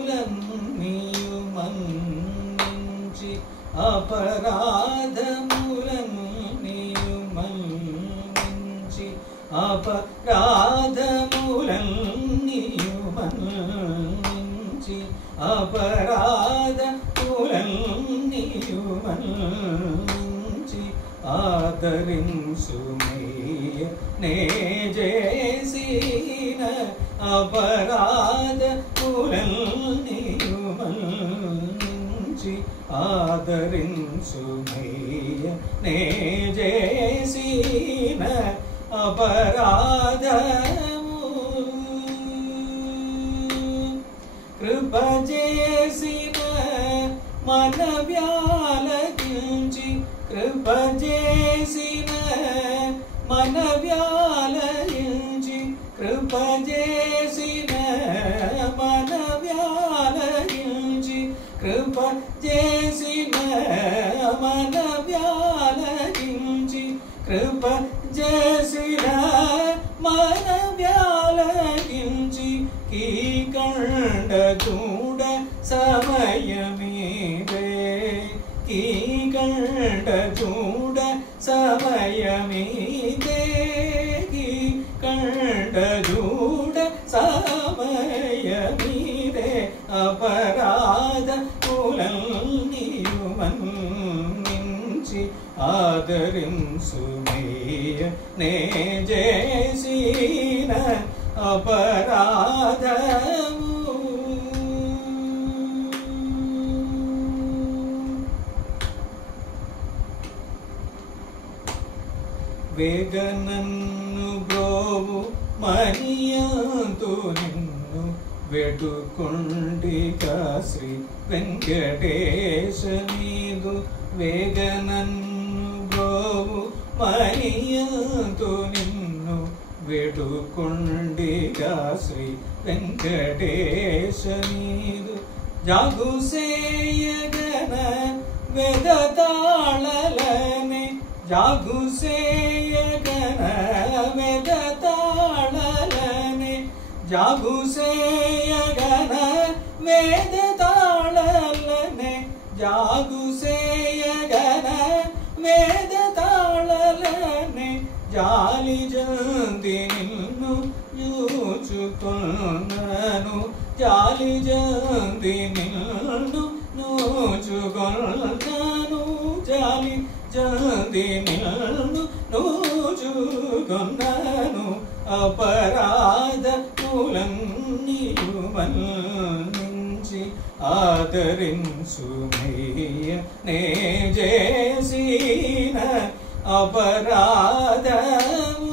అపరాధములన్నీయు మన్నించి అపరాధములన్నీయు మన్నించి అపరాధములన్నీయు మన్నించి అపరాధములన్నీయు మన్నించి ఆదరించుమయ్య నే చేసిన అపరాధములన్నీయు మన్నించి ఆదరించుమయ్య నే చేసిన అపరాధము కృప చేసిన మనవ్యాలకించి కృప చేసిన మనవ్యాలకించి కృప చేసిన మనవ్యాలకించి కృప చేసిన మనవ్యాలకించి కృప చేసిన మనవ్యాలకించి ఈ కండ చూడ సమయమీదే ఈ కండ చూడ సమయమీదే ఈ కండ చూడ సమయమీదే అపరాధములన్నీయు మన్నించి ఆదరించుమయ్య నే చేసిన అపరాధము వేగనన్ను బ్రోవు మనియంతు నిన్ను వేడుకొండిగా శ్రీ వెంకటేశ నీదు వేగనన్ను బ్రోవు మనియంతు నిన్ను వేడుకొండిగా శ్రీ వెంకటేశ నీదు జాగుసేయగన వెదతాళలనే జాగుసేయగన వెదతాళలనే జాగుసేయగన వేదతాళలనే జాగుసేయగన వేదతాళలనే జాలి జంది నిన్ను చూచుకొన్నాను జాలి జంది నిన్ను చూచుకొన్నాను జాలి జంది నిన్ను చూచుకొన్నాను అపరాధములన్నీయు మన్నించి ఆదరించుమయ్య నే చేసిన అపరాధము